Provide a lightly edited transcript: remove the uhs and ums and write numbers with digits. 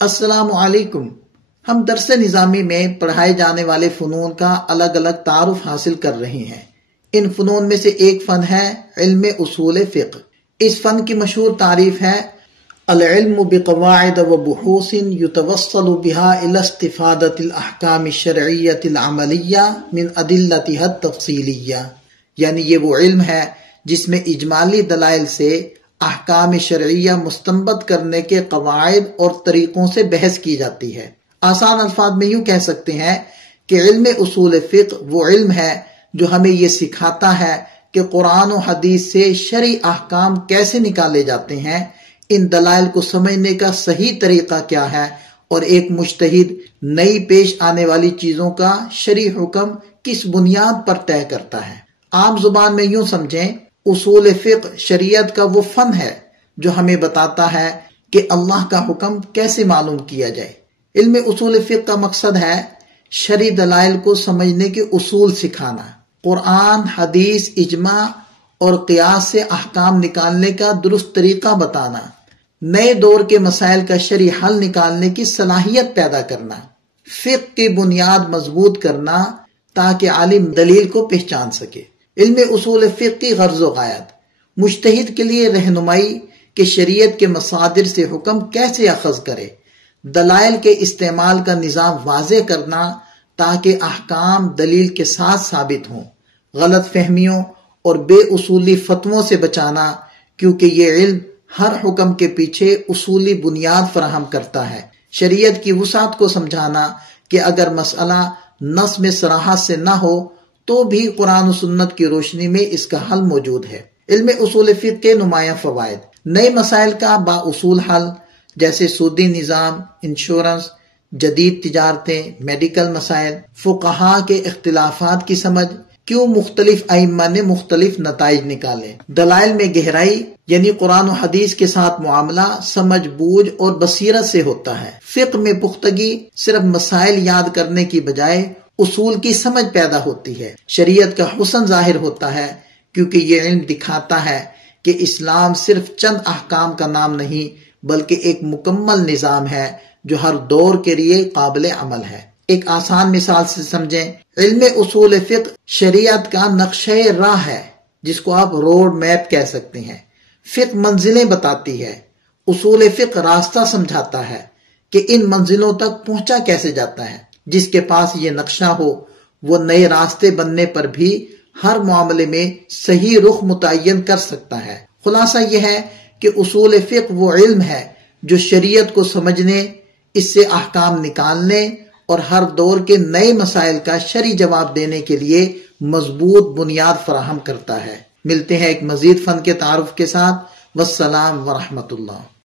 السلام علیکم۔ ہم درس نظامی میں پڑھائے جانے والے فنون کا الگ الگ تعارف حاصل کر رہے ہیں۔ ان فنون میں سے ایک فن ہے علم اصول فقہ۔ اس فن کی مشہور تعریف ہے العلم بقواعد و بحوث یتوصل بها الى استفادة الاحکام الشرعیۃ العملیہ من ادلتها التفصیلیہ، یعنی یہ وہ علم ہے جس میں اجمالی دلائل سے احکام شرعیہ مستنبط کرنے کے قواعد اور طریقوں سے بحث کی جاتی ہے۔ آسان الفاظ میں یوں کہہ سکتے ہیں کہ علم اصول فقہ وہ علم ہے جو ہمیں یہ سکھاتا ہے کہ قرآن و حدیث سے شرعی احکام کیسے نکالے جاتے ہیں، ان دلائل کو سمجھنے کا صحیح طریقہ کیا ہے، اور ایک مجتہد نئی پیش آنے والی چیزوں کا شرعی حکم کس بنیاد پر طے کرتا ہے۔ عام زبان میں یوں سمجھیں، اصول فقہ شریعت کا وہ فن ہے جو ہمیں بتاتا ہے کہ اللہ کا حکم کیسے معلوم کیا جائے۔ علم اصول فقہ کا مقصد ہے شرعی دلائل کو سمجھنے کے اصول سکھانا، قرآن، حدیث، اجماع اور قیاس سے احکام نکالنے کا درست طریقہ بتانا، نئے دور کے مسائل کا شرعی حل نکالنے کی صلاحیت پیدا کرنا، فقہ کی بنیاد مضبوط کرنا تاکہ عالم دلیل کو پہچان سکے۔ علم اصول فقہ کی غرض و غایت مجتہد کے لیے رہنمائی کہ شریعت کے مصادر سے حکم کیسے اخذ کرے، دلائل کے استعمال کا نظام واضح کرنا تاکہ احکام دلیل کے ساتھ ثابت ہوں، غلط فہمیوں اور بے اصولی فتووں سے بچانا، کیونکہ یہ علم ہر حکم کے پیچھے اصولی بنیاد فراہم کرتا ہے۔ شریعت کی وسعت کو سمجھانا کہ اگر مسئلہ نص میں صراحت سے نہ ہو تو بھی قرآن و سنت کی روشنی میں اس کا حل موجود ہے۔ علم اصول فقہ کے نمایاں فوائد: نئے مسائل کا با اصول حل، جیسے سودی نظام، انشورنس، جدید تجارتیں، میڈیکل مسائل، فقہا کے اختلافات کی سمجھ، کیوں مختلف ائمہ نے مختلف نتائج نکالے، دلائل میں گہرائی، یعنی قرآن و حدیث کے ساتھ معاملہ سمجھ بوجھ اور بصیرت سے ہوتا ہے۔ فقہ میں پختگی، صرف مسائل یاد کرنے کی بجائے اصول کی سمجھ پیدا ہوتی ہے۔ شریعت کا حسن ظاہر ہوتا ہے کیونکہ یہ علم دکھاتا ہے کہ اسلام صرف چند احکام کا نام نہیں بلکہ ایک مکمل نظام ہے جو ہر دور کے لیے قابل عمل ہے۔ ایک آسان مثال سے سمجھیں، علم اصول فقہ شریعت کا نقشہ راہ ہے جس کو آپ روڈ میپ کہہ سکتے ہیں۔ فقہ منزلیں بتاتی ہے، اصول فقہ راستہ سمجھاتا ہے کہ ان منزلوں تک پہنچا کیسے جاتا ہے۔ جس کے پاس یہ نقشہ ہو وہ نئے راستے بننے پر بھی ہر معاملے میں صحیح رخ متعین کر سکتا ہے۔ خلاصہ یہ ہے کہ اصول فقہ وہ علم ہے جو شریعت کو سمجھنے، اس سے احکام نکالنے اور ہر دور کے نئے مسائل کا شرعی جواب دینے کے لیے مضبوط بنیاد فراہم کرتا ہے۔ ملتے ہیں ایک مزید فن کے تعارف کے ساتھ۔ والسلام ورحمۃ اللہ۔